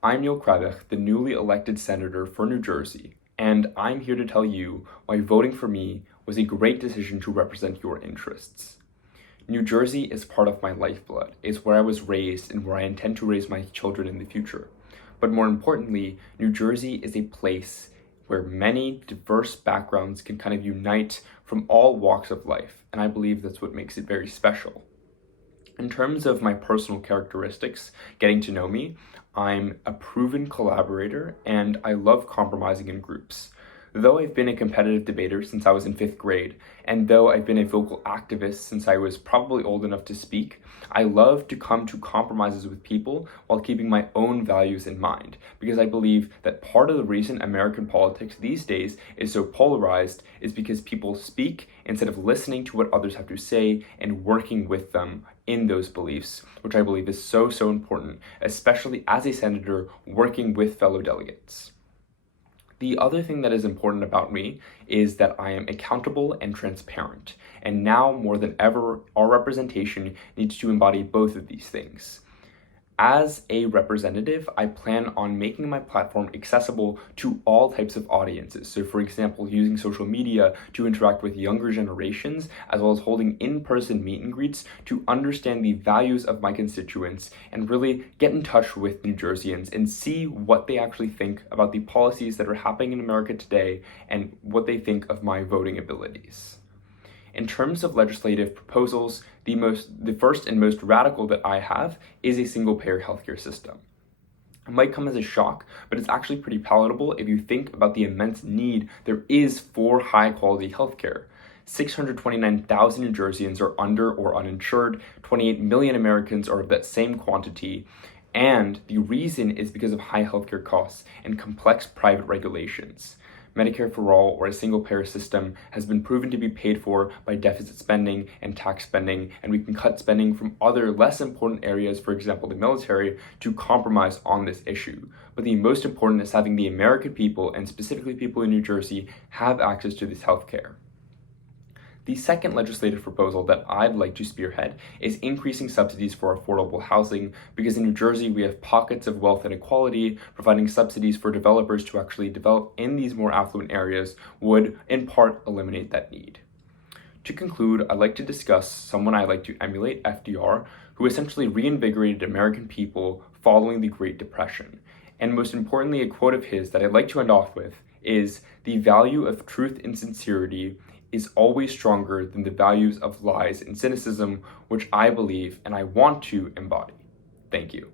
I'm Neil Kravich, the newly elected senator for New Jersey, and I'm here to tell you why voting for me was a great decision to represent your interests. New Jersey is part of my lifeblood. It's where I was raised and where I intend to raise my children in the future. But more importantly, New Jersey is a place where many diverse backgrounds can kind of unite from all walks of life, and I believe that's what makes it very special. In terms of my personal characteristics, getting to know me, I'm a proven collaborator and I love compromising in groups. Though I've been a competitive debater since I was in fifth grade, and though I've been a vocal activist since I was probably old enough to speak, I love to come to compromises with people while keeping my own values in mind, because I believe that part of the reason American politics these days is so polarized is because people speak instead of listening to what others have to say and working with them in those beliefs, which I believe is so important, especially as a senator working with fellow delegates. The other thing that is important about me is that I am accountable and transparent. And now more than ever, our representation needs to embody both of these things. As a representative, I plan on making my platform accessible to all types of audiences. So for example, using social media to interact with younger generations, as well as holding in-person meet and greets to understand the values of my constituents and really get in touch with New Jerseyans and see what they actually think about the policies that are happening in America today and what they think of my voting abilities. In terms of legislative proposals, the first and most radical that I have is a single-payer healthcare system. It might come as a shock, but it's actually pretty palatable if you think about the immense need there is for high-quality healthcare. 629,000 New Jerseyans are under or uninsured, 28 million Americans are of that same quantity, and the reason is because of high healthcare costs and complex private regulations. Medicare for all, or a single-payer system, has been proven to be paid for by deficit spending and tax spending, and we can cut spending from other less important areas, for example, the military, to compromise on this issue. But the most important is having the American people, and specifically people in New Jersey, have access to this healthcare. The second legislative proposal that I'd like to spearhead is increasing subsidies for affordable housing, because in New Jersey we have pockets of wealth inequality. Providing subsidies for developers to actually develop in these more affluent areas would, in part, eliminate that need. To conclude, I'd like to discuss someone I like to emulate, FDR, who essentially reinvigorated American people following the Great Depression. And most importantly, a quote of his that I'd like to end off with is, "The value of truth and sincerity is always stronger than the values of lies and cynicism," which I believe and I want to embody. Thank you.